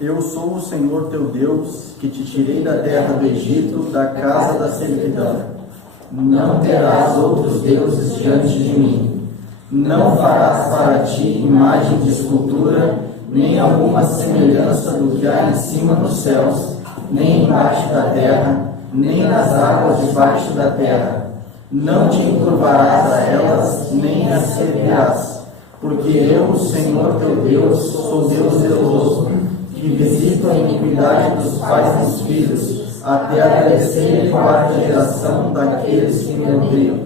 Eu sou o Senhor teu Deus, que te tirei da terra do Egito, da casa da servidão. Não terás outros deuses diante de mim. Não farás para ti imagem de escultura, nem alguma semelhança do que há em cima nos céus, nem embaixo da terra, nem nas águas debaixo da terra. Não te encurvarás a elas, nem as servirás, porque eu, o Senhor teu Deus, sou Deus zeloso, que visito a iniquidade dos pais dos filhos, até a terceira e quarta geração daqueles que me odeiam,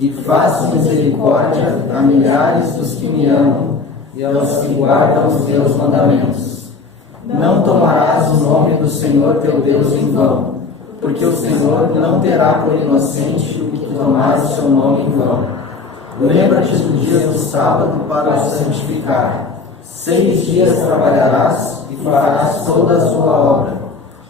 e faço misericórdia a milhares dos que me amam, e aos que guardam os meus mandamentos. Não tomarás o nome do Senhor teu Deus em vão, porque o Senhor não terá por inocente o que tomar o seu nome em vão. Lembra-te do dia do sábado para o santificar. 6 dias trabalharás e farás toda a sua obra,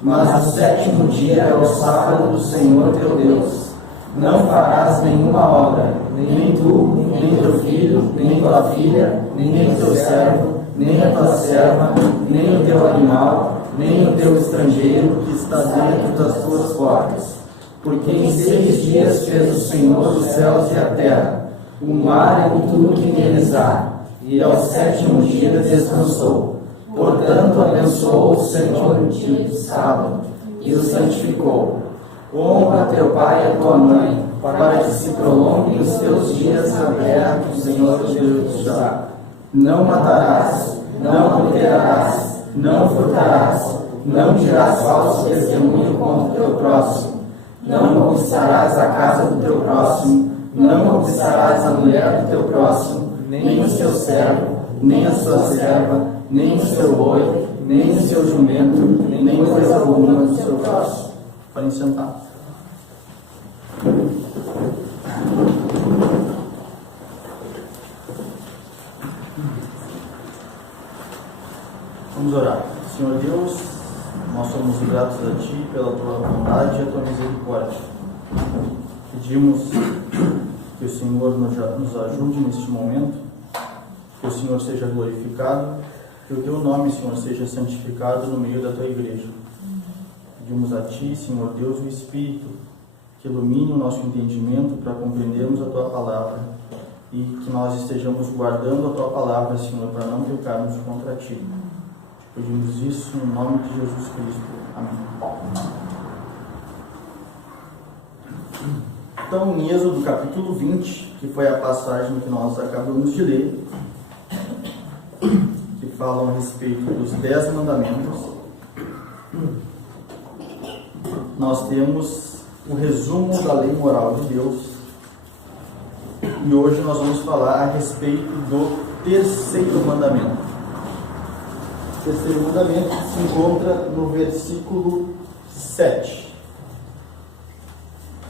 mas o 7º dia é o sábado do Senhor teu Deus. Não farás nenhuma obra, nem tu, nem teu filho, nem tua filha, nem o teu servo, nem a tua serva, nem o teu animal, nem o teu estrangeiro que está dentro das tuas portas. Porque em 6 dias fez o Senhor os céus e a terra, o mar e tudo que neles há, e ao 7º dia descansou. Portanto, abençoou o Senhor o dia do sábado, e o santificou. Honra teu pai e a tua mãe, para que se prolonguem os teus dias na terra que o Senhor Deus te dá. Não matarás, não adulterarás, não furtarás, não dirás falso testemunho contra o teu próximo, não cobiçarás a casa do teu próximo, não cobiçarás a mulher do teu próximo, nem o seu servo, nem a sua serva, nem o seu boi, nem o seu jumento, nem coisa alguma do seu próximo. Podem sentar. Vamos orar. Senhor Deus, nós somos gratos a Ti pela Tua bondade e a Tua misericórdia. Pedimos que o Senhor nos ajude neste momento, que o Senhor seja glorificado, que o Teu nome, Senhor, seja santificado no meio da Tua igreja. Pedimos a Ti, Senhor Deus, o Espírito, que ilumine o nosso entendimento para compreendermos a Tua palavra e que nós estejamos guardando a Tua palavra, Senhor, para não pecarmos contra Ti. Pedimos isso no nome de Jesus Cristo. Amém. Então, em Êxodo capítulo 20, que foi a passagem que nós acabamos de ler, que falam a respeito dos 10 mandamentos, nós temos o resumo da lei moral de Deus, e hoje nós vamos falar a respeito do terceiro mandamento. O terceiro mandamento se encontra no versículo 7,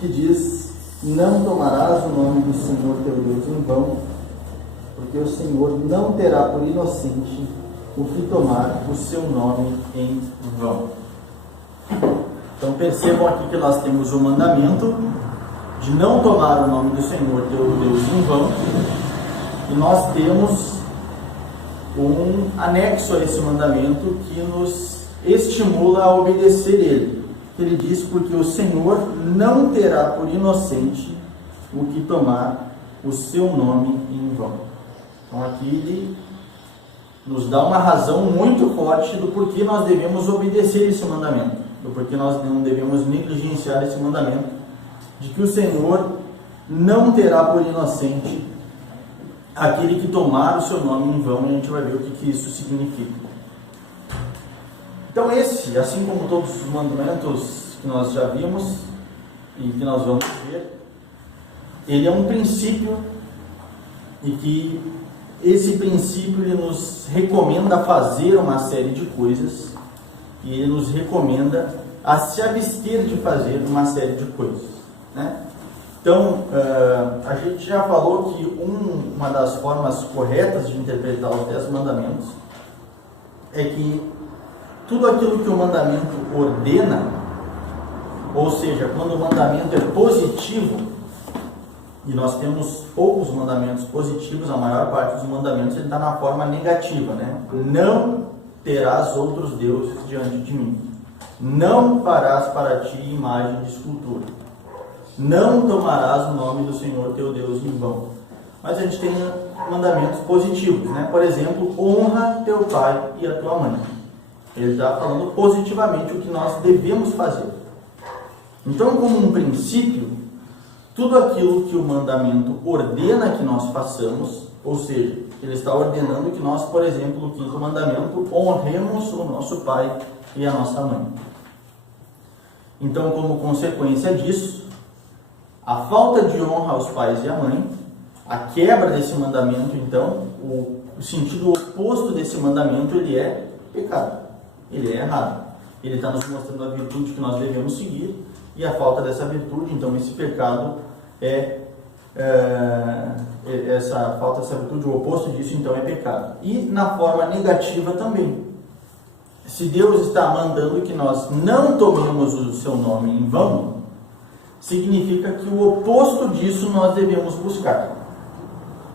que diz: não tomarás o nome do Senhor teu Deus em vão, porque o Senhor não terá por inocente o que tomar o seu nome em vão. Então percebam aqui que nós temos o mandamento de não tomar o nome do Senhor teu Deus em vão, e nós temos um anexo a esse mandamento que nos estimula a obedecer ele. Ele diz: porque o Senhor não terá por inocente o que tomar o seu nome em vão. Então aqui ele nos dá uma razão muito forte do porquê nós devemos obedecer esse mandamento, do porquê nós não devemos negligenciar esse mandamento, de que o Senhor não terá por inocente aquele que tomar o seu nome em vão, e a gente vai ver o que isso significa. Então esse, assim como todos os mandamentos que nós já vimos e que nós vamos ver, ele é um princípio, e que esse princípio ele nos recomenda fazer uma série de coisas, e ele nos recomenda a se abster de fazer uma série de coisas, né? Então, a gente já falou que uma das formas corretas de interpretar os 10 mandamentos é que tudo aquilo que o mandamento ordena, ou seja, quando o mandamento é positivo, e nós temos poucos mandamentos positivos, a maior parte dos mandamentos está na forma negativa, né? Não terás outros deuses diante de mim. Não farás para ti imagem de escultura. Não tomarás o nome do Senhor teu Deus em vão. Mas a gente tem mandamentos positivos, né? Por exemplo, honra teu pai e a tua mãe. Ele está falando positivamente o que nós devemos fazer. Então, como um princípio, tudo aquilo que o mandamento ordena que nós façamos, ou seja, ele está ordenando que nós, por exemplo, no 5º mandamento, honremos o nosso pai e a nossa mãe. Então, como consequência disso, a falta de honra aos pais e à mãe, a quebra desse mandamento, então, o sentido oposto desse mandamento, ele é pecado, ele é errado. Ele está nos mostrando a virtude que nós devemos seguir, e a falta dessa virtude, então esse pecado essa falta dessa virtude, o oposto disso, então é pecado. E na forma negativa também. Se Deus está mandando que nós não tomemos o seu nome em vão, significa que o oposto disso nós devemos buscar.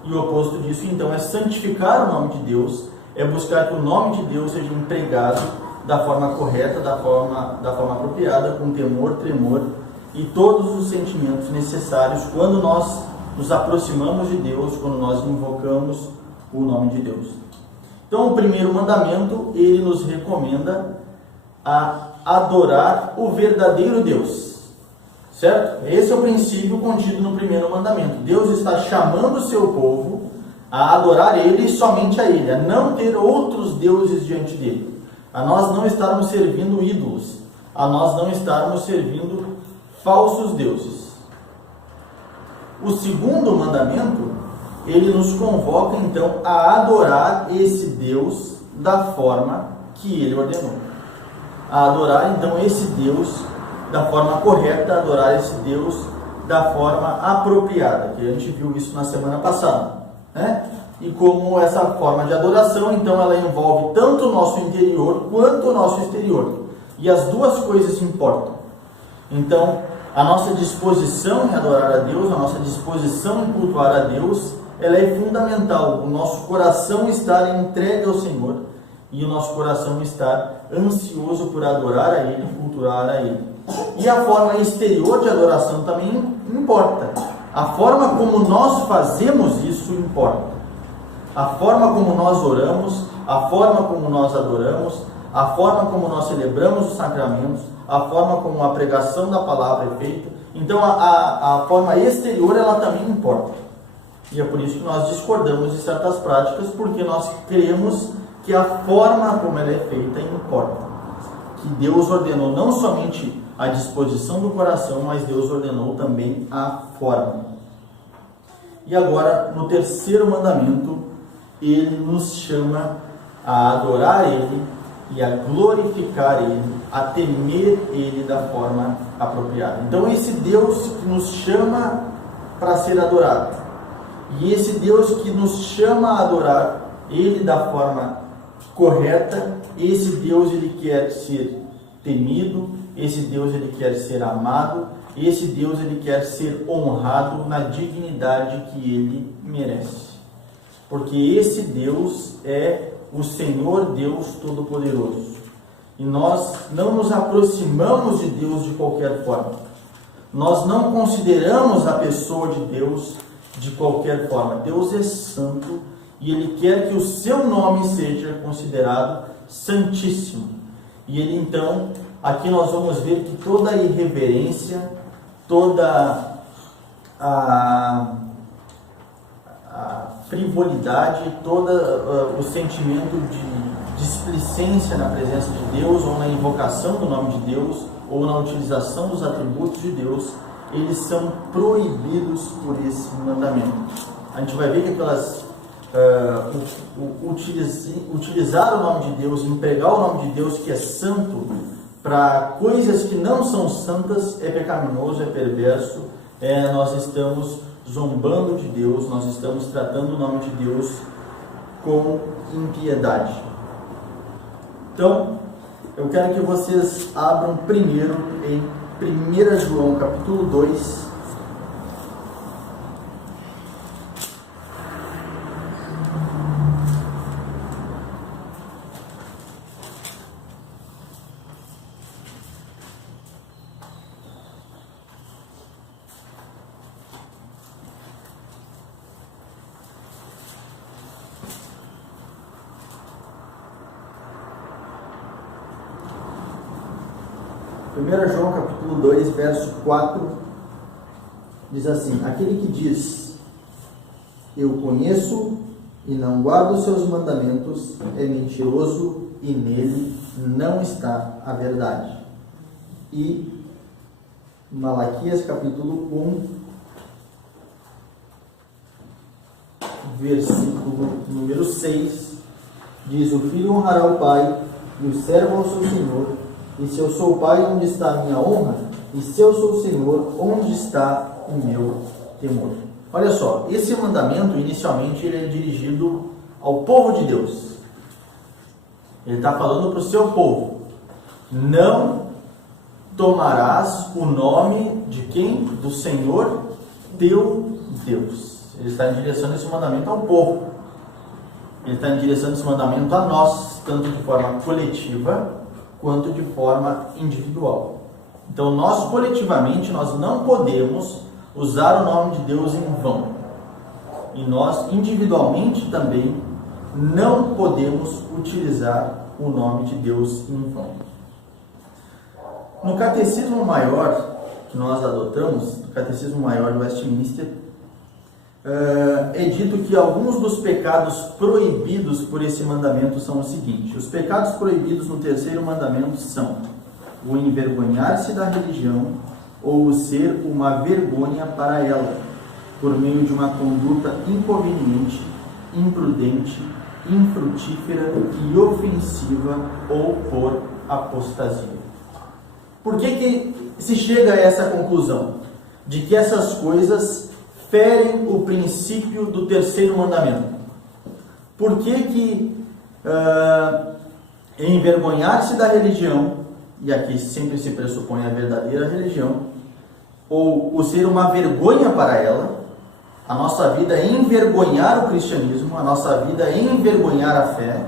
E o oposto disso, então, é santificar o nome de Deus, é buscar que o nome de Deus seja empregado da forma correta, da forma apropriada, com temor, tremor e todos os sentimentos necessários quando nós nos aproximamos de Deus, quando nós invocamos o nome de Deus. Então, o primeiro mandamento, ele nos recomenda a adorar o verdadeiro Deus, certo? Esse é o princípio contido no primeiro mandamento. Deus está chamando o seu povo a adorar Ele e somente a Ele, a não ter outros deuses diante dele, a nós não estarmos servindo ídolos, a nós não estarmos servindo falsos deuses. O segundo mandamento, ele nos convoca então a adorar esse Deus da forma que ele ordenou. A adorar então esse Deus da forma correta, adorar esse Deus da forma apropriada, que a gente viu isso na semana passada, né? E como essa forma de adoração, então ela envolve tanto o nosso interior quanto o nosso exterior. E as duas coisas importam. Então, a nossa disposição em adorar a Deus, a nossa disposição em cultuar a Deus, ela é fundamental. O nosso coração estar entregue ao Senhor e o nosso coração estar ansioso por adorar a Ele, cultuar a Ele. E a forma exterior de adoração também importa. A forma como nós fazemos isso importa. A forma como nós oramos, a forma como nós adoramos, a forma como nós celebramos os sacramentos, a forma como a pregação da palavra é feita. Então a forma exterior ela também importa. E é por isso que nós discordamos de certas práticas, porque nós cremos que a forma como ela é feita importa. Que Deus ordenou não somente a disposição do coração, mas Deus ordenou também a forma. E agora, no terceiro mandamento, Ele nos chama a adorar Ele e a glorificar Ele, a temer Ele da forma apropriada. Então, esse Deus que nos chama para ser adorado, e esse Deus que nos chama a adorar Ele da forma correta, esse Deus ele quer ser temido, esse Deus ele quer ser amado, esse Deus ele quer ser honrado na dignidade que ele merece. Porque esse Deus é o Senhor Deus Todo-Poderoso. E nós não nos aproximamos de Deus de qualquer forma. Nós não consideramos a pessoa de Deus de qualquer forma. Deus é santo e Ele quer que o seu nome seja considerado santíssimo. E Ele então, aqui nós vamos ver que toda a irreverência, toda a frivolidade, todo o sentimento de displicência na presença de Deus, ou na invocação do nome de Deus, ou na utilização dos atributos de Deus, eles são proibidos por esse mandamento. A gente vai ver que aquelas utilizar o nome de Deus, empregar o nome de Deus que é santo para coisas que não são santas é pecaminoso, é perverso, nós estamos zombando de Deus, nós estamos tratando o nome de Deus com impiedade. Então, eu quero que vocês abram primeiro em 1 João capítulo 2, 1 João capítulo 2, verso 4, diz assim: aquele que diz, eu conheço e não guardo os seus mandamentos, é mentiroso e nele não está a verdade. E Malaquias capítulo 1, versículo número 6, diz: o filho honrará o pai e o servo ao seu senhor. E se eu sou o pai, onde está a minha honra? E se eu sou o senhor, onde está o meu temor? Olha só, esse mandamento, inicialmente, ele é dirigido ao povo de Deus. Ele está falando para o seu povo: não tomarás o nome de quem? Do Senhor teu Deus. Ele está endereçando esse mandamento ao povo. Ele está endereçando esse mandamento a nós, tanto de forma coletiva quanto de forma individual. Então, nós coletivamente, nós não podemos usar o nome de Deus em vão. E nós individualmente também não podemos utilizar o nome de Deus em vão. No Catecismo Maior que nós adotamos, o Catecismo Maior de Westminster, é dito que alguns dos pecados proibidos por esse mandamento são os seguintes. Os pecados proibidos no terceiro mandamento são o envergonhar-se da religião ou o ser uma vergonha para ela, por meio de uma conduta inconveniente, imprudente, infrutífera e ofensiva ou por apostasia. Por que se chega a essa conclusão? De que essas coisas ferem o princípio do terceiro mandamento. Por que envergonhar-se da religião, e aqui sempre se pressupõe a verdadeira religião, ou o ser uma vergonha para ela, a nossa vida é envergonhar o cristianismo, a nossa vida é envergonhar a fé,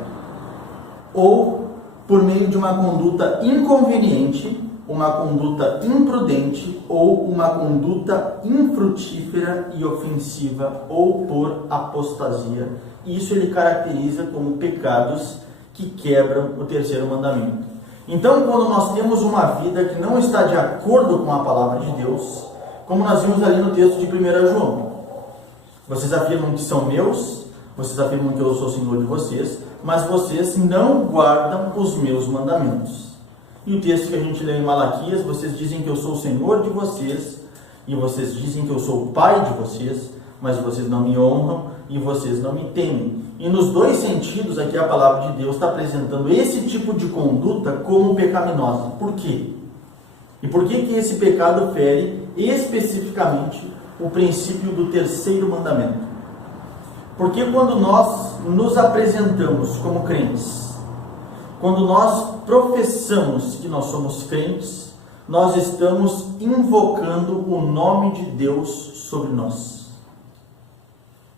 ou por meio de uma conduta inconveniente, uma conduta imprudente ou uma conduta infrutífera e ofensiva ou por apostasia. Isso ele caracteriza como pecados que quebram o terceiro mandamento. Então, quando nós temos uma vida que não está de acordo com a palavra de Deus, como nós vimos ali no texto de 1 João, vocês afirmam que são meus, vocês afirmam que eu sou o Senhor de vocês, mas vocês não guardam os meus mandamentos. E o texto que a gente lê em Malaquias, vocês dizem que eu sou o Senhor de vocês, e vocês dizem que eu sou o Pai de vocês, mas vocês não me honram e vocês não me temem. E nos dois sentidos aqui a palavra de Deus está apresentando esse tipo de conduta como pecaminosa. Por quê? E por que esse pecado fere especificamente o princípio do terceiro mandamento? Porque quando nós nos apresentamos como crentes, quando nós professamos que nós somos crentes, nós estamos invocando o nome de Deus sobre nós.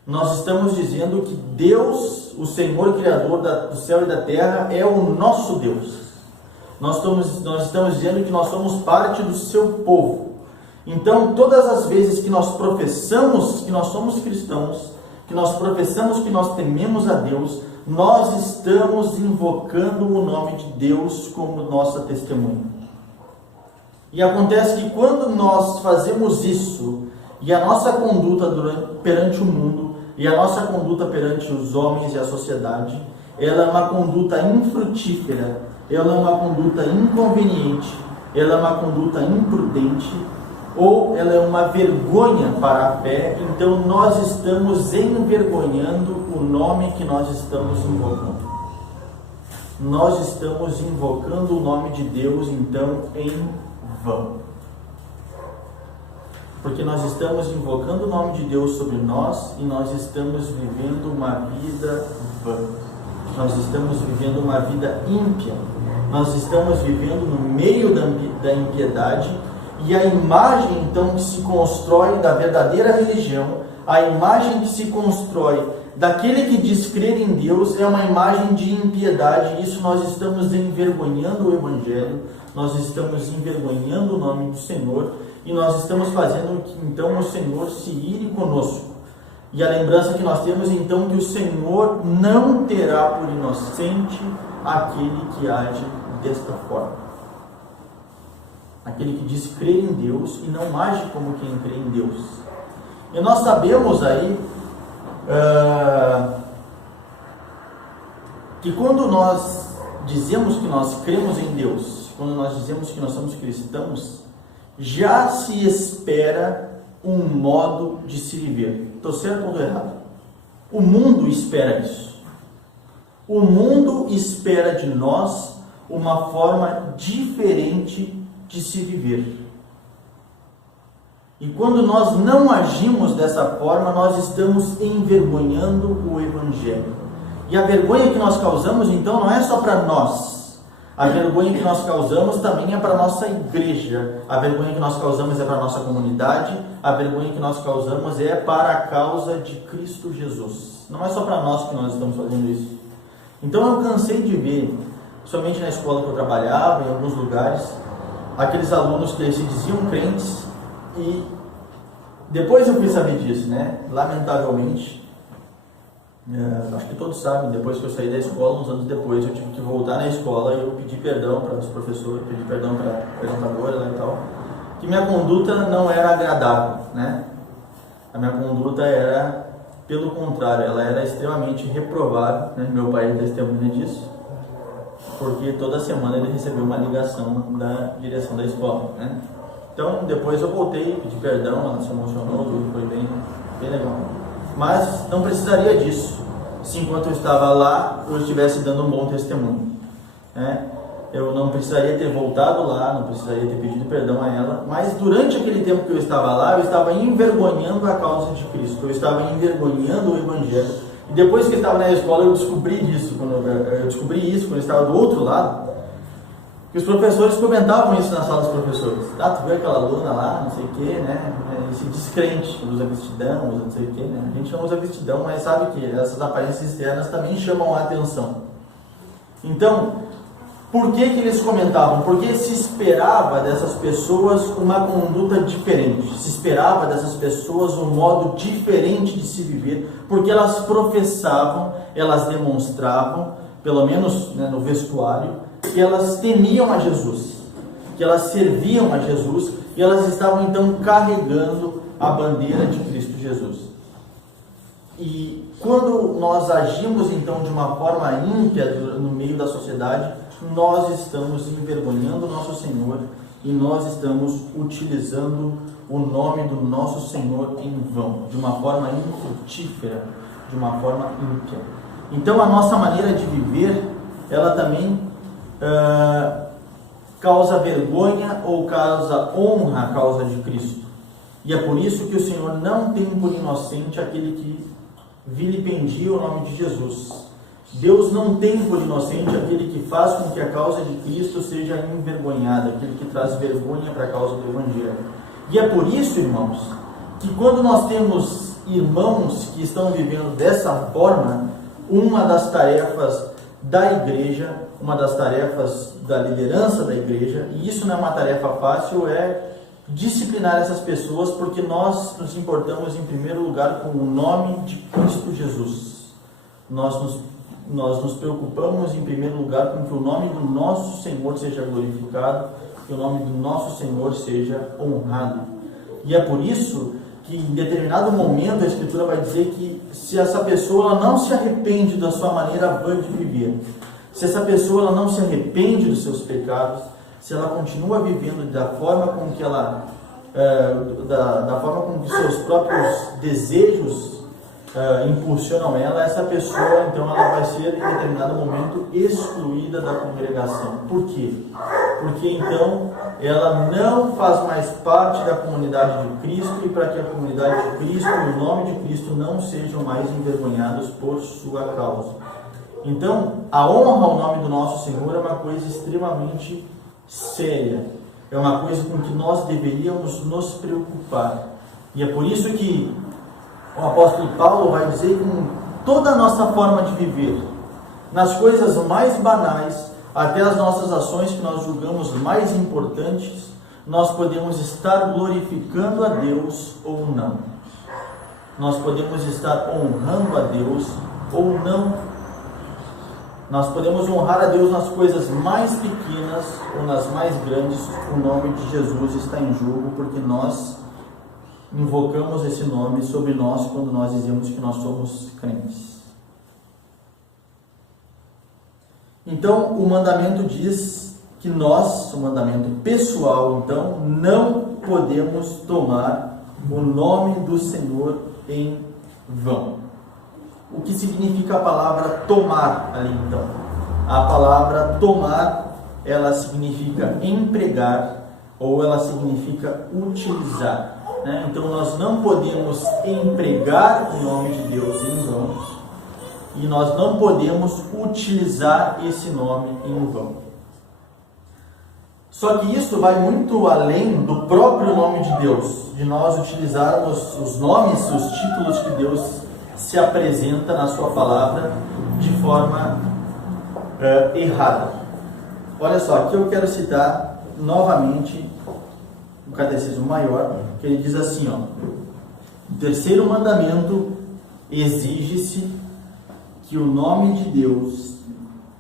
Nós estamos dizendo que Deus, o Senhor Criador do céu e da terra, é o nosso Deus. Nós estamos dizendo que nós somos parte do seu povo. Então, todas as vezes que nós professamos que nós somos cristãos, que nós professamos que nós tememos a Deus, nós estamos invocando o nome de Deus como nossa testemunha. E acontece que quando nós fazemos isso, e a nossa conduta perante o mundo, e a nossa conduta perante os homens e a sociedade, ela é uma conduta infrutífera, ela é uma conduta inconveniente, ela é uma conduta imprudente, ou ela é uma vergonha para a fé, então nós estamos envergonhando o nome que nós estamos invocando. Nós estamos invocando o nome de Deus, então, em vão. Porque nós estamos invocando o nome de Deus sobre nós e nós estamos vivendo uma vida vã. Nós estamos vivendo uma vida ímpia. Nós estamos vivendo no meio da impiedade. E a imagem, então, que se constrói da verdadeira religião, a imagem que se constrói daquele que diz crer em Deus, é uma imagem de impiedade. Isso nós estamos envergonhando o Evangelho, nós estamos envergonhando o nome do Senhor, e nós estamos fazendo que, então, o Senhor se ire conosco. E a lembrança que nós temos, então, que o Senhor não terá por inocente aquele que age desta forma. aquele que diz crer em Deus e não age como quem crê em Deus. E nós sabemos aí que quando nós dizemos que nós cremos em Deus, quando nós dizemos que nós somos cristãos, já se espera um modo de se viver. Estou certo ou estou errado? O mundo espera isso. O mundo espera de nós uma forma diferente de se viver. E quando nós não agimos dessa forma, nós estamos envergonhando o Evangelho. E a vergonha que nós causamos, então, não é só para nós. A vergonha que nós causamos também é para a nossa igreja. A vergonha que nós causamos é para a nossa comunidade. A vergonha que nós causamos é para a causa de Cristo Jesus. Não é só para nós que nós estamos fazendo isso. Então eu cansei de ver, somente na escola que eu trabalhava, em alguns lugares, aqueles alunos que se diziam crentes e depois eu fui saber disso, né? Lamentavelmente, acho que todos sabem, depois que eu saí da escola, uns anos depois, eu tive que voltar na escola e eu pedi perdão para os professores, pedi perdão para a orientadora, né, e tal, que minha conduta não era agradável, né? A minha conduta era, pelo contrário, ela era extremamente reprovável, né? Meu pai é testemunha disso, porque toda semana ele recebeu uma ligação da direção da escola, né? Então, depois eu voltei, pedi perdão, ela se emocionou, tudo foi bem legal. Mas não precisaria disso, se enquanto eu estava lá, eu estivesse dando um bom testemunho, né? Eu não precisaria ter voltado lá, não precisaria ter pedido perdão a ela, mas durante aquele tempo que eu estava lá, eu estava envergonhando a causa de Cristo, eu estava envergonhando o Evangelho. E depois que eu estava na escola, eu descobri isso, quando eu estava do outro lado, que os professores comentavam isso na sala dos professores. Ah, tu viu aquela aluna lá, não sei o que, né? Esse descrente, usa vestidão, usa não sei o que, né? A gente não usa vestidão, mas sabe que essas aparências externas também chamam a atenção. Então, por que eles comentavam? Porque se esperava dessas pessoas uma conduta diferente, se esperava dessas pessoas um modo diferente de se viver, porque elas professavam, elas demonstravam, pelo menos, né, no vestuário, que elas temiam a Jesus, que elas serviam a Jesus, e elas estavam então carregando a bandeira de Cristo Jesus. E quando nós agimos então de uma forma ímpia no meio da sociedade, nós estamos envergonhando o nosso Senhor e nós estamos utilizando o nome do nosso Senhor em vão, de uma forma infrutífera, de uma forma ímpia. Então a nossa maneira de viver, ela também causa vergonha ou causa honra à causa de Cristo. E é por isso que o Senhor não tem por inocente aquele que vilipendia o nome de Jesus. Deus não tem por inocente aquele que faz com que a causa de Cristo seja envergonhada, aquele que traz vergonha para a causa do Evangelho. E é por isso, irmãos, que quando nós temos irmãos que estão vivendo dessa forma, uma das tarefas da igreja, uma das tarefas da liderança da igreja, e isso não é uma tarefa fácil, é disciplinar essas pessoas, porque nós nos importamos em primeiro lugar com o nome de Cristo Jesus. Nós nos preocupamos em primeiro lugar com que o nome do nosso Senhor seja glorificado, que o nome do nosso Senhor seja honrado. E é por isso que em determinado momento a Escritura vai dizer que se essa pessoa ela não se arrepende da sua maneira vã de viver, se essa pessoa ela não se arrepende dos seus pecados, se ela continua vivendo da forma com que ela, da forma com que seus próprios desejos impulsionam ela, essa pessoa então ela vai ser em determinado momento excluída da congregação. Por quê? Porque então ela não faz mais parte da comunidade de Cristo, e para que a comunidade de Cristo e o nome de Cristo não sejam mais envergonhados por sua causa. Então a honra ao nome do nosso Senhor é uma coisa extremamente séria, é uma coisa com que nós deveríamos nos preocupar, e é por isso que o apóstolo Paulo vai dizer que com toda a nossa forma de viver, nas coisas mais banais, até as nossas ações que nós julgamos mais importantes, nós podemos estar glorificando a Deus ou não. Nós podemos estar honrando a Deus ou não. Nós podemos honrar a Deus nas coisas mais pequenas ou nas mais grandes. O nome de Jesus está em jogo, porque nós invocamos esse nome sobre nós quando nós dizemos que nós somos crentes. Então, o mandamento diz que nós, o mandamento pessoal, então, não podemos tomar o nome do Senhor em vão. O que significa a palavra tomar ali, então? A palavra tomar, ela significa empregar ou ela significa utilizar, né? Então, nós não podemos empregar o nome de Deus em vão e nós não podemos utilizar esse nome em vão. Só que isso vai muito além do próprio nome de Deus, de nós utilizarmos os nomes, os títulos que Deus se apresenta na sua palavra de forma errada. Olha só, aqui eu quero citar novamente o Catecismo Maior, que ele diz assim, ó: o terceiro mandamento exige-se que o nome de Deus,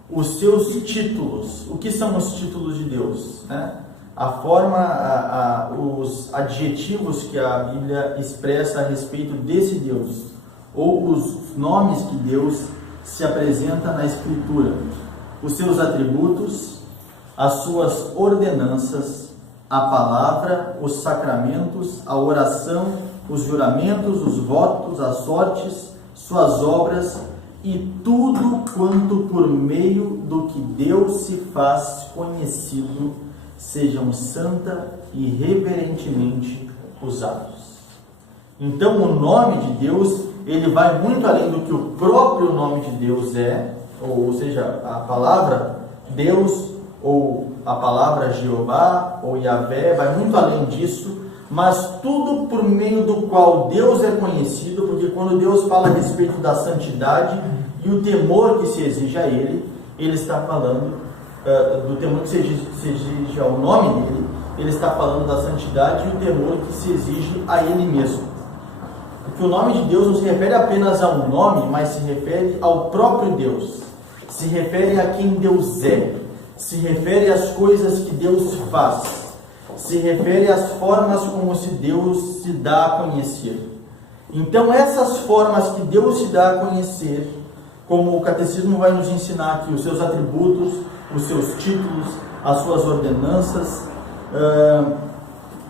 os seus títulos, o que são os títulos de Deus, né? A forma, os adjetivos que a Bíblia expressa a respeito desse Deus, ou os nomes que Deus se apresenta na Escritura, os seus atributos, as suas ordenanças, a palavra, os sacramentos, a oração, os juramentos, os votos, as sortes, suas obras e tudo quanto por meio do que Deus se faz conhecido sejam santa e reverentemente usados. Então, o nome de Deus, ele vai muito além do que o próprio nome de Deus é, ou seja, a palavra Deus, ou a palavra Jeová, ou Yahvé, vai muito além disso, mas tudo por meio do qual Deus é conhecido, porque quando Deus fala a respeito da santidade e o temor que se exige a Ele, Ele está falando do temor que se exige ao nome dEle, Ele está falando da santidade e o temor que se exige a Ele mesmo. Porque o nome de Deus não se refere apenas a um nome, mas se refere ao próprio Deus, se refere a quem Deus é, se refere às coisas que Deus faz, se refere às formas como se Deus se dá a conhecer. Então, essas formas que Deus se dá a conhecer, como o Catecismo vai nos ensinar aqui, os seus atributos, os seus títulos, as suas ordenanças,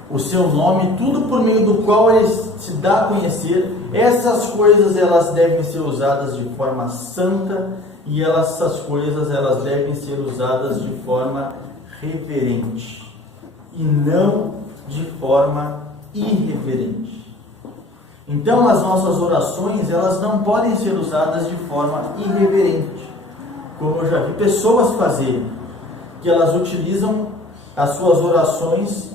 o seu nome, tudo por meio do qual ele se dá a conhecer, essas coisas elas devem ser usadas de forma santa e essas coisas elas devem ser usadas de forma reverente e não de forma irreverente. Então, as nossas orações, elas não podem ser usadas de forma irreverente, como eu já vi pessoas fazerem, que elas utilizam as suas orações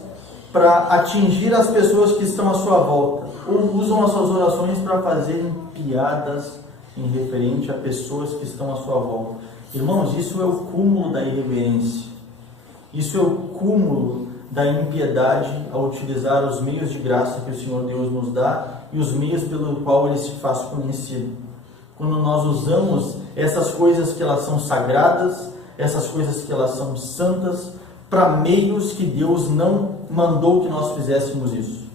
para atingir as pessoas que estão à sua volta, ou usam as suas orações para fazerem piadas em referente a pessoas que estão à sua volta. Irmãos, isso é o cúmulo da irreverência, isso é o cúmulo da impiedade ao utilizar os meios de graça que o Senhor Deus nos dá e os meios pelo qual Ele se faz conhecido. Quando nós usamos essas coisas que elas são sagradas, essas coisas que elas são santas, para meios que Deus não mandou que nós fizéssemos isso.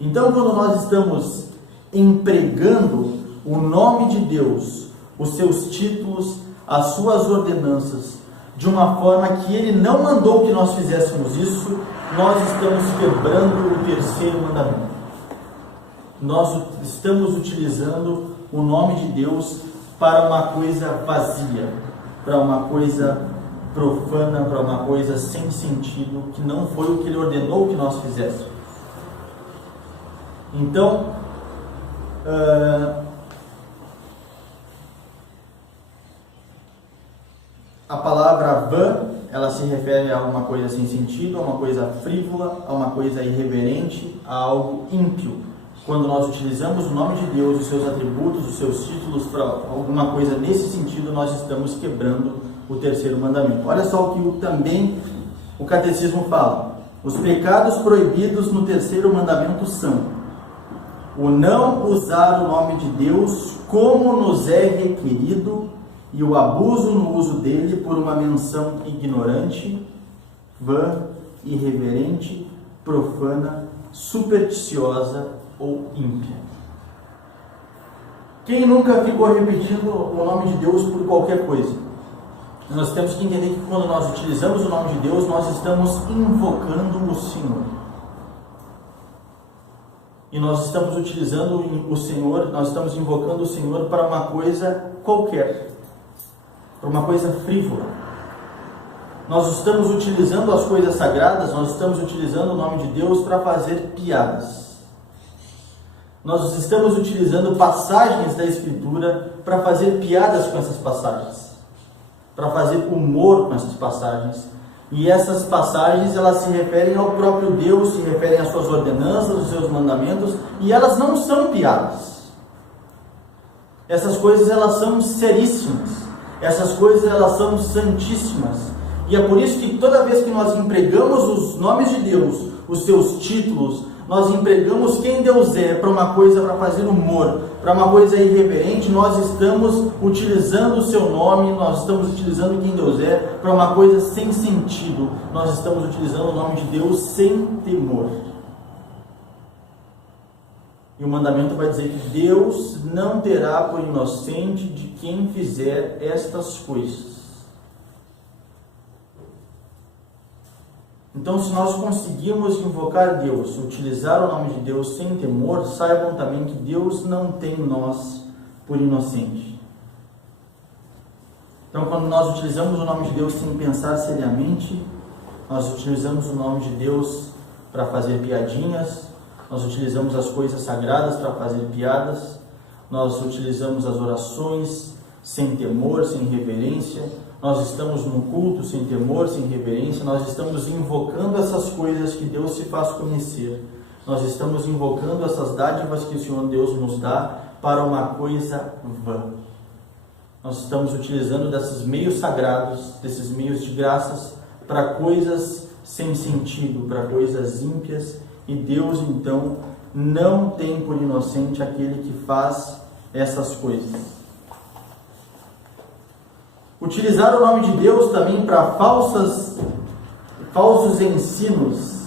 Então, quando nós estamos empregando o nome de Deus, os seus títulos, as suas ordenanças, de uma forma que Ele não mandou que nós fizéssemos isso, nós estamos quebrando o terceiro mandamento. Nós estamos utilizando o nome de Deus para uma coisa vazia, para uma coisa profana, para uma coisa sem sentido, que não foi o que Ele ordenou que nós fizéssemos. Então, a palavra vã, ela se refere a uma coisa sem sentido, a uma coisa frívola, a uma coisa irreverente, a algo ímpio. Quando nós utilizamos o nome de Deus, os seus atributos, os seus títulos para alguma coisa nesse sentido, nós estamos quebrando o terceiro mandamento. Olha só o que também o Catecismo fala. Os pecados proibidos no terceiro mandamento são o não usar o nome de Deus como nos é requerido e o abuso no uso dele por uma menção ignorante, vã, irreverente, profana, supersticiosa ou ímpia. Quem nunca ficou repetindo o nome de Deus por qualquer coisa? Nós temos que entender que quando nós utilizamos o nome de Deus, nós estamos invocando o Senhor. E nós estamos utilizando o Senhor, nós estamos invocando o Senhor para uma coisa qualquer, para uma coisa frívola. Nós estamos utilizando as coisas sagradas, nós estamos utilizando o nome de Deus para fazer piadas. Nós estamos utilizando passagens da Escritura para fazer piadas com essas passagens, para fazer humor com essas passagens. E essas passagens, elas se referem ao próprio Deus, se referem às suas ordenanças, aos seus mandamentos, e elas não são piadas. Essas coisas, elas são seríssimas. Essas coisas, elas são santíssimas. E é por isso que toda vez que nós empregamos os nomes de Deus, os seus títulos, nós empregamos quem Deus é para uma coisa, para fazer humor, para uma coisa irreverente, nós estamos utilizando o seu nome, nós estamos utilizando quem Deus é para uma coisa sem sentido, nós estamos utilizando o nome de Deus sem temor. E o mandamento vai dizer que Deus não terá por inocente de quem fizer estas coisas. Então, se nós conseguirmos invocar Deus, utilizar o nome de Deus sem temor, saibam também que Deus não tem nós por inocente. Então, quando nós utilizamos o nome de Deus sem pensar seriamente, nós utilizamos o nome de Deus para fazer piadinhas, nós utilizamos as coisas sagradas para fazer piadas, nós utilizamos as orações sem temor, sem reverência. Nós estamos no culto sem temor, sem reverência, nós estamos invocando essas coisas que Deus se faz conhecer. Nós estamos invocando essas dádivas que o Senhor Deus nos dá para uma coisa vã. Nós estamos utilizando desses meios sagrados, desses meios de graças, para coisas sem sentido, para coisas ímpias, e Deus, então, não tem por inocente aquele que faz essas coisas. Utilizar o nome de Deus também para falsos ensinos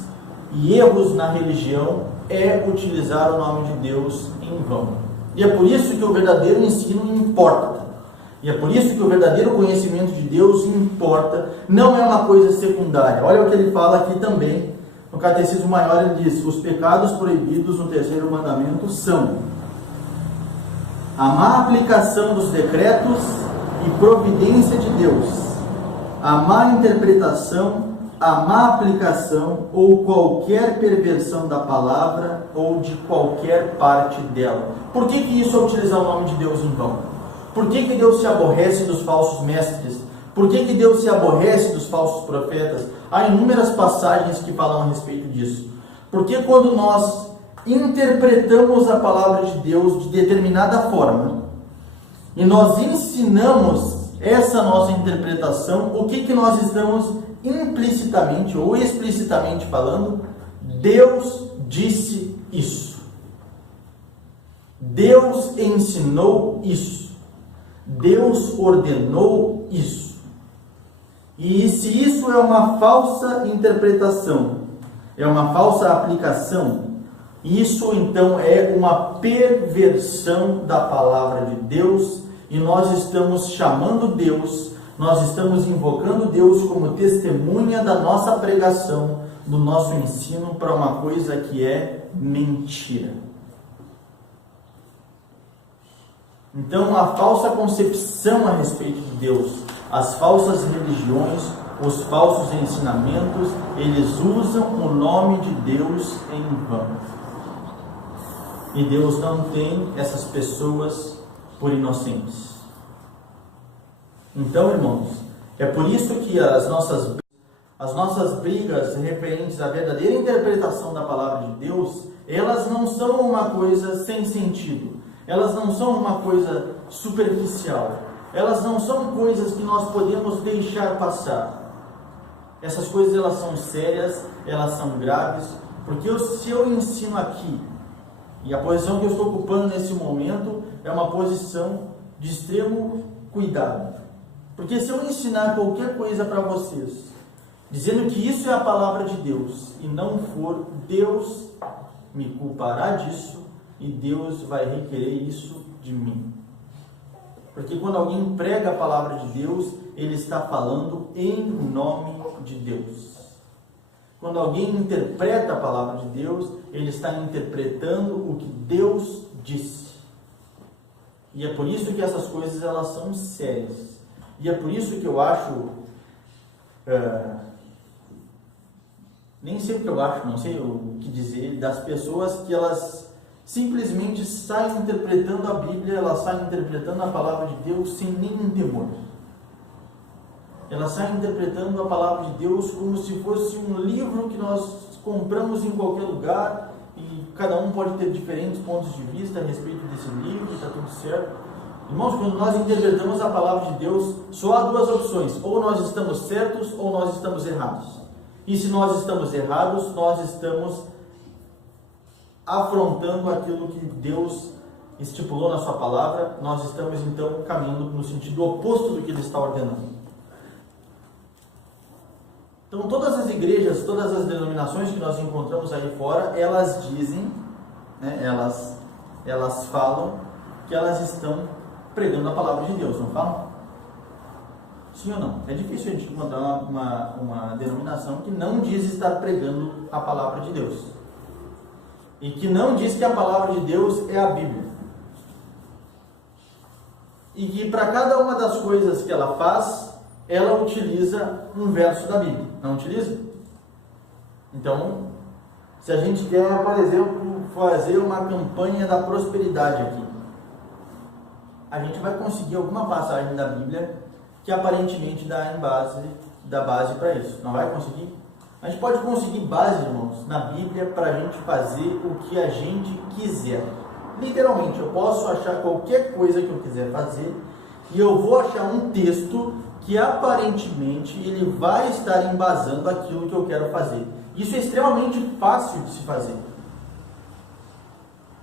e erros na religião é utilizar o nome de Deus em vão. E é por isso que o verdadeiro ensino importa. E é por isso que o verdadeiro conhecimento de Deus importa, não é uma coisa secundária. Olha o que ele fala aqui também, no Catecismo Maior, ele diz: os pecados proibidos no terceiro mandamento são a má aplicação dos decretos e providência de Deus, a má interpretação, a má aplicação ou qualquer perversão da palavra ou de qualquer parte dela. Por que isso é utilizar o nome de Deus em vão? Por que Deus se aborrece dos falsos mestres? Por que Deus se aborrece dos falsos profetas? Há inúmeras passagens que falam a respeito disso. Porque quando nós interpretamos a palavra de Deus de determinada forma, e nós ensinamos essa nossa interpretação, o que nós estamos implicitamente ou explicitamente falando? Deus disse isso. Deus ensinou isso. Deus ordenou isso. E se isso é uma falsa interpretação, é uma falsa aplicação, isso então é uma perversão da palavra de Deus, e nós estamos chamando Deus, nós estamos invocando Deus como testemunha da nossa pregação, do nosso ensino, para uma coisa que é mentira. Então, a falsa concepção a respeito de Deus, as falsas religiões, os falsos ensinamentos, eles usam o nome de Deus em vão. E Deus não tem essas pessoas por inocentes. Então, irmãos, é por isso que as nossas brigas referentes à verdadeira interpretação da palavra de Deus, elas não são uma coisa sem sentido. Elas não são uma coisa superficial. Elas não são coisas que nós podemos deixar passar. Essas coisas, elas são sérias, elas são graves, porque se eu ensino aqui, e a posição que eu estou ocupando nesse momento é uma posição de extremo cuidado. Porque se eu ensinar qualquer coisa para vocês, dizendo que isso é a palavra de Deus, e não for, Deus me culpará disso, e Deus vai requerer isso de mim. Porque quando alguém prega a palavra de Deus, ele está falando em nome de Deus. Quando alguém interpreta a palavra de Deus, ele está interpretando o que Deus disse. E é por isso que essas coisas elas são sérias. E é por isso que eu acho, nem sei o que eu acho, não sei o que dizer, das pessoas que elas simplesmente saem interpretando a Bíblia, elas saem interpretando a palavra de Deus sem nenhum temor. Elas saem interpretando a palavra de Deus como se fosse um livro que nós compramos em qualquer lugar e cada um pode ter diferentes pontos de vista a respeito desse livro, está tudo certo. Irmãos, quando nós interpretamos a palavra de Deus, só há duas opções: ou nós estamos certos ou nós estamos errados. E se nós estamos errados, nós estamos afrontando aquilo que Deus estipulou na sua palavra, nós estamos então caminhando no sentido oposto do que Ele está ordenando. Então todas as igrejas, todas as denominações que nós encontramos aí fora, elas dizem, né, elas falam que elas estão pregando a palavra de Deus, não falam? Sim ou não? É difícil a gente encontrar uma denominação que não diz estar pregando a palavra de Deus. E que não diz que a palavra de Deus é a Bíblia. E que para cada uma das coisas que ela faz, ela utiliza um verso da Bíblia. Não utiliza? Então, se a gente quer, por exemplo, fazer uma campanha da prosperidade aqui, a gente vai conseguir alguma passagem da Bíblia que aparentemente dá base para isso. Não vai conseguir? A gente pode conseguir base, irmãos, na Bíblia para a gente fazer o que a gente quiser. Literalmente, eu posso achar qualquer coisa que eu quiser fazer e eu vou achar um texto que aparentemente ele vai estar embasando aquilo que eu quero fazer. Isso é extremamente fácil de se fazer.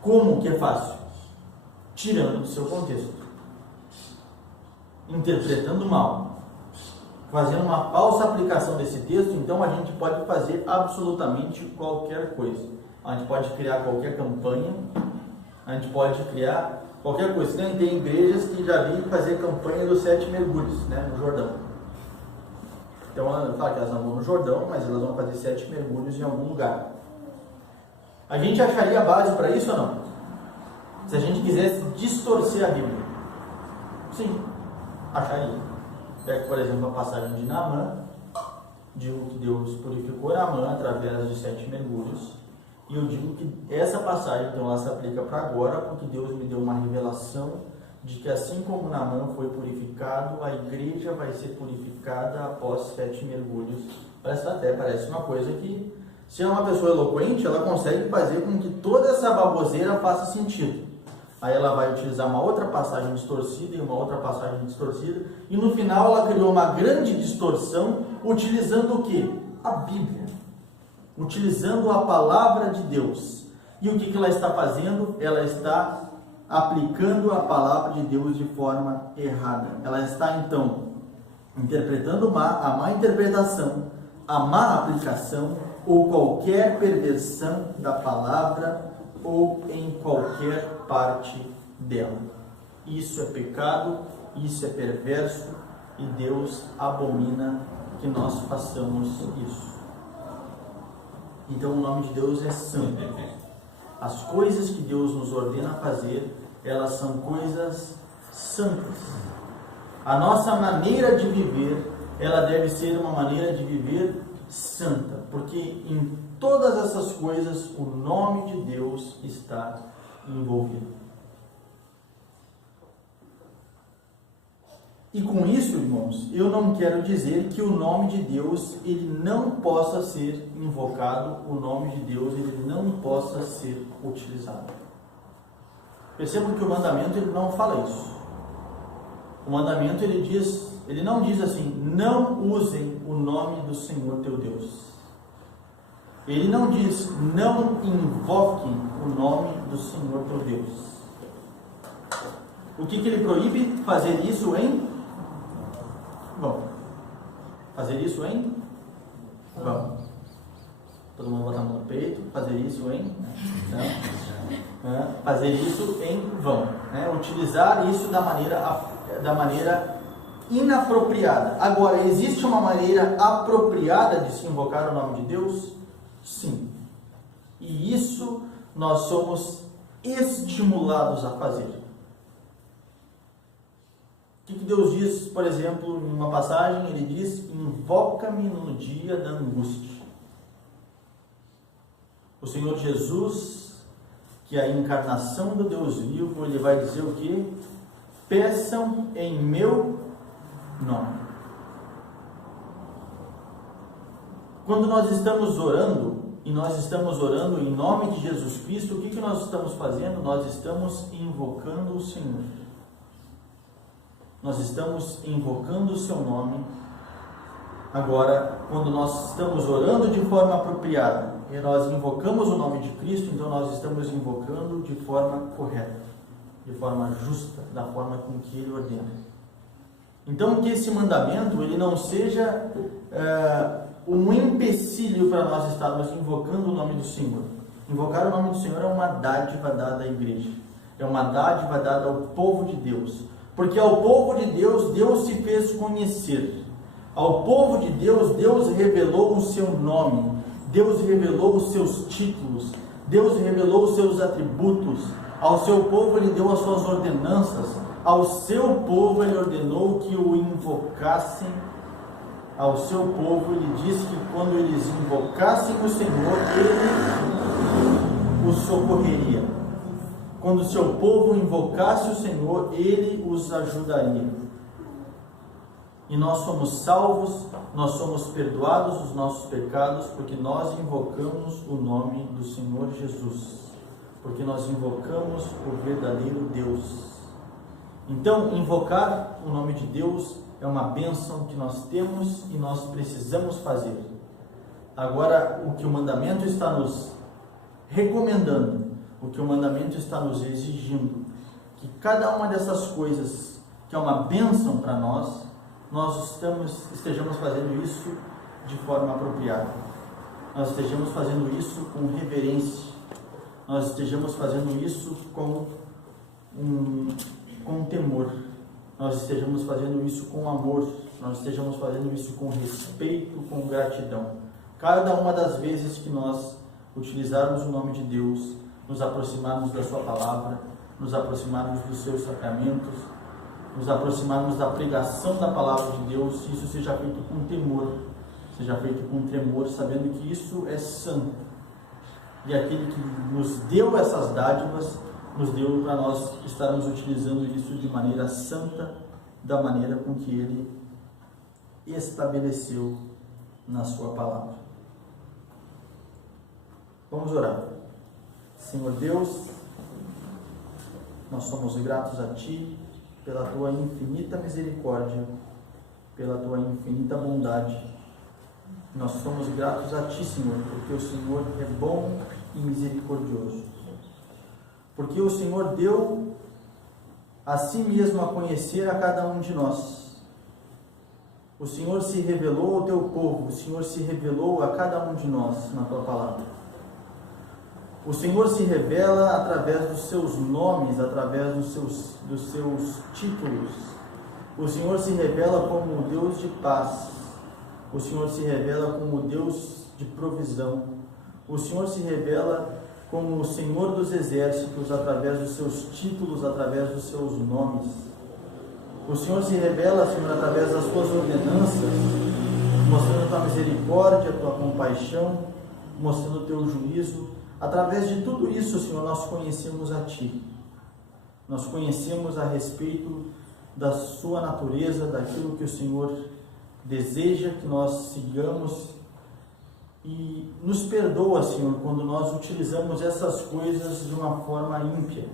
Como que é fácil? Tirando do seu contexto. Interpretando mal. Fazendo uma falsa aplicação desse texto, então a gente pode fazer absolutamente qualquer coisa. A gente pode criar qualquer campanha, a gente pode criar qualquer coisa. Tem igrejas que já vi fazer campanha dos 7 mergulhos, né, no Jordão. Então, fala que elas não vão no Jordão, mas elas vão fazer 7 mergulhos em algum lugar. A gente acharia base para isso ou não? Se a gente quisesse distorcer a Bíblia. Sim, acharia. Pega, por exemplo, a passagem de Naamã, digo que Deus purificou Naamã através de 7 mergulhos, e eu digo que essa passagem, então, ela se aplica para agora, porque Deus me deu uma revelação de que assim como Naamã foi purificado, a igreja vai ser purificada após 7 mergulhos. Parece uma coisa que, se é uma pessoa eloquente, ela consegue fazer com que toda essa baboseira faça sentido. Aí ela vai utilizar uma outra passagem distorcida e uma outra passagem distorcida, e no final ela criou uma grande distorção, utilizando o quê? A Bíblia. Utilizando a palavra de Deus. E o que ela está fazendo? Ela está aplicando a palavra de Deus de forma errada. Ela está, então, interpretando a má interpretação, a má aplicação, ou qualquer perversão da palavra, ou em qualquer parte dela. Isso é pecado, isso é perverso, e Deus abomina que nós façamos isso. Então o nome de Deus é santo. As coisas que Deus nos ordena fazer, elas são coisas santas. A nossa maneira de viver, ela deve ser uma maneira de viver santa, porque em todas essas coisas o nome de Deus está envolvido. E com isso, irmãos, eu não quero dizer que o nome de Deus ele não possa ser invocado, o nome de Deus ele não possa ser utilizado. Percebam que o mandamento ele não fala isso. O mandamento ele não diz assim: não usem o nome do Senhor teu Deus. Ele não diz: não invoquem o nome do Senhor teu Deus. O que ele proíbe? Fazer isso em vão. Fazer isso em vão. Todo mundo bota a mão no peito. Fazer isso em fazer isso em vão. Utilizar isso da maneira inapropriada. Agora, existe uma maneira apropriada de se invocar o nome de Deus? Sim. E isso nós somos estimulados a fazer. O que Deus diz, por exemplo, em uma passagem? Ele diz: invoca-me no dia da angústia. O Senhor Jesus, que é a encarnação do Deus vivo, ele vai dizer o quê? Peçam em meu nome. Quando nós estamos orando, e nós estamos orando em nome de Jesus Cristo, o que nós estamos fazendo? Nós estamos invocando o Senhor. Nós estamos invocando o seu nome. Agora, quando nós estamos orando de forma apropriada, e nós invocamos o nome de Cristo, então nós estamos invocando de forma correta, de forma justa, da forma com que Ele ordena. Então, que esse mandamento ele não seja um empecilho para nós estarmos invocando o nome do Senhor. Invocar o nome do Senhor é uma dádiva dada à igreja, é uma dádiva dada ao povo de Deus, porque ao povo de Deus, Deus se fez conhecer. Ao povo de Deus, Deus revelou o seu nome, Deus revelou os seus títulos, Deus revelou os seus atributos. Ao seu povo Ele deu as suas ordenanças, ao seu povo Ele ordenou que o invocassem. Ao seu povo Ele disse que quando eles invocassem o Senhor, Ele os socorreria. Quando o seu povo invocasse o Senhor, Ele os ajudaria. E nós somos salvos, nós somos perdoados dos nossos pecados, porque nós invocamos o nome do Senhor Jesus, porque nós invocamos o verdadeiro Deus. Então, invocar o nome de Deus é uma bênção que nós temos e nós precisamos fazer. Agora, o que o mandamento está nos recomendando, o que o mandamento está nos exigindo, que cada uma dessas coisas que é uma bênção para nós estejamos fazendo isso de forma apropriada. Nós estejamos fazendo isso com reverência. Nós estejamos fazendo isso com temor. Nós estejamos fazendo isso com amor. Nós estejamos fazendo isso com respeito, com gratidão. Cada uma das vezes que nós utilizarmos o nome de Deus, nos aproximarmos da sua palavra, nos aproximarmos dos seus sacramentos, nos aproximarmos da pregação da palavra de Deus, isso seja feito com temor, seja feito com tremor, sabendo que isso é santo. E aquele que nos deu essas dádivas, nos deu para nós estarmos utilizando isso de maneira santa, da maneira com que Ele estabeleceu na sua palavra. Vamos orar. Senhor Deus, nós somos gratos a Ti, pela Tua infinita misericórdia, pela Tua infinita bondade. Nós somos gratos a Ti, Senhor, porque o Senhor é bom e misericordioso. Porque o Senhor deu a Si mesmo a conhecer a cada um de nós. O Senhor se revelou ao Teu povo, o Senhor se revelou a cada um de nós na Tua palavra. O Senhor se revela através dos seus nomes, através dos seus títulos. O Senhor se revela como o Deus de paz. O Senhor se revela como o Deus de provisão. O Senhor se revela como o Senhor dos exércitos, através dos seus títulos, através dos seus nomes. O Senhor se revela, Senhor, através das Tuas ordenanças, mostrando a Tua misericórdia, a Tua compaixão, mostrando o Teu juízo. Através de tudo isso, Senhor, nós conhecemos a Ti. Nós conhecemos a respeito da Sua natureza, daquilo que o Senhor deseja que nós sigamos. E nos perdoa, Senhor, quando nós utilizamos essas coisas de uma forma ímpia.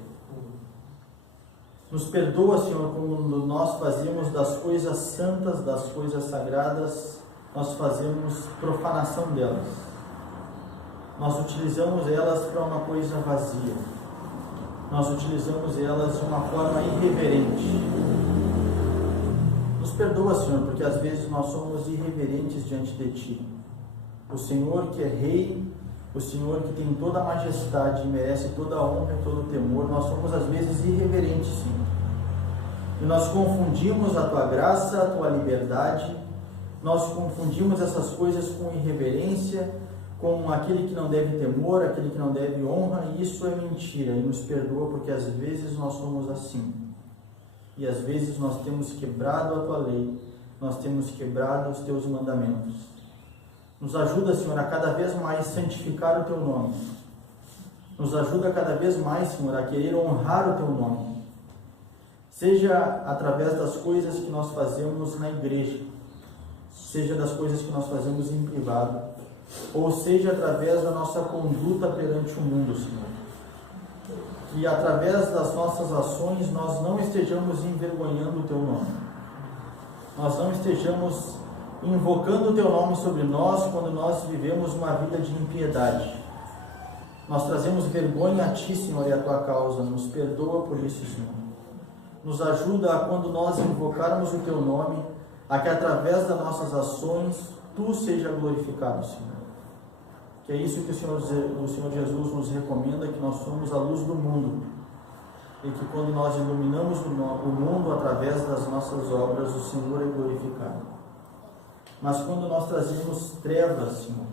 Nos perdoa, Senhor, quando nós fazemos das coisas santas, das coisas sagradas, nós fazemos profanação delas. Nós utilizamos elas para uma coisa vazia. nós utilizamos elas de uma forma irreverente. Nos perdoa, Senhor, porque às vezes nós somos irreverentes diante de Ti. O Senhor que é Rei, o Senhor que tem toda a majestade e merece toda a honra e todo o temor, nós somos às vezes irreverentes, Senhor. E nós confundimos a Tua graça, a Tua liberdade, nós confundimos essas coisas com irreverência, com aquele que não deve temor, aquele que não deve honra, e isso é mentira, e nos perdoa porque às vezes nós somos assim. E às vezes nós temos quebrado a Tua lei, nós temos quebrado os Teus mandamentos. Nos ajuda, Senhor, a cada vez mais santificar o Teu nome. Nos ajuda cada vez mais, Senhor, a querer honrar o Teu nome. Seja através das coisas que nós fazemos na igreja, seja das coisas que nós fazemos em privado, ou seja através da nossa conduta perante o mundo, Senhor. Que através das nossas ações nós não estejamos envergonhando o Teu nome. Nós não estejamos invocando o Teu nome sobre nós quando nós vivemos uma vida de impiedade. Nós trazemos vergonha a Ti, Senhor, e a Tua causa. Nos perdoa por isso, Senhor. Nos ajuda a, quando nós invocarmos o Teu nome, a que através das nossas ações Tu seja glorificado, Senhor. Que é isso que o Senhor Jesus nos recomenda, que nós somos a luz do mundo. E que quando nós iluminamos o mundo através das nossas obras, o Senhor é glorificado. Mas quando nós trazemos trevas, Senhor,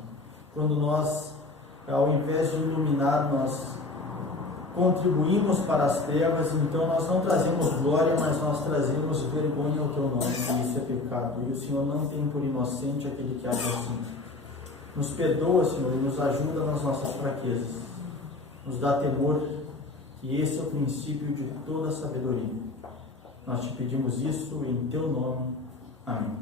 quando nós, ao invés de iluminar, nós contribuímos para as trevas, então nós não trazemos glória, mas nós trazemos vergonha ao Teu nome, e isso é pecado. E o Senhor não tem por inocente aquele que age assim. Nos perdoa, Senhor, e nos ajuda nas nossas fraquezas. Nos dá temor, que esse é o princípio de toda a sabedoria. Nós te pedimos isso em Teu nome. Amém.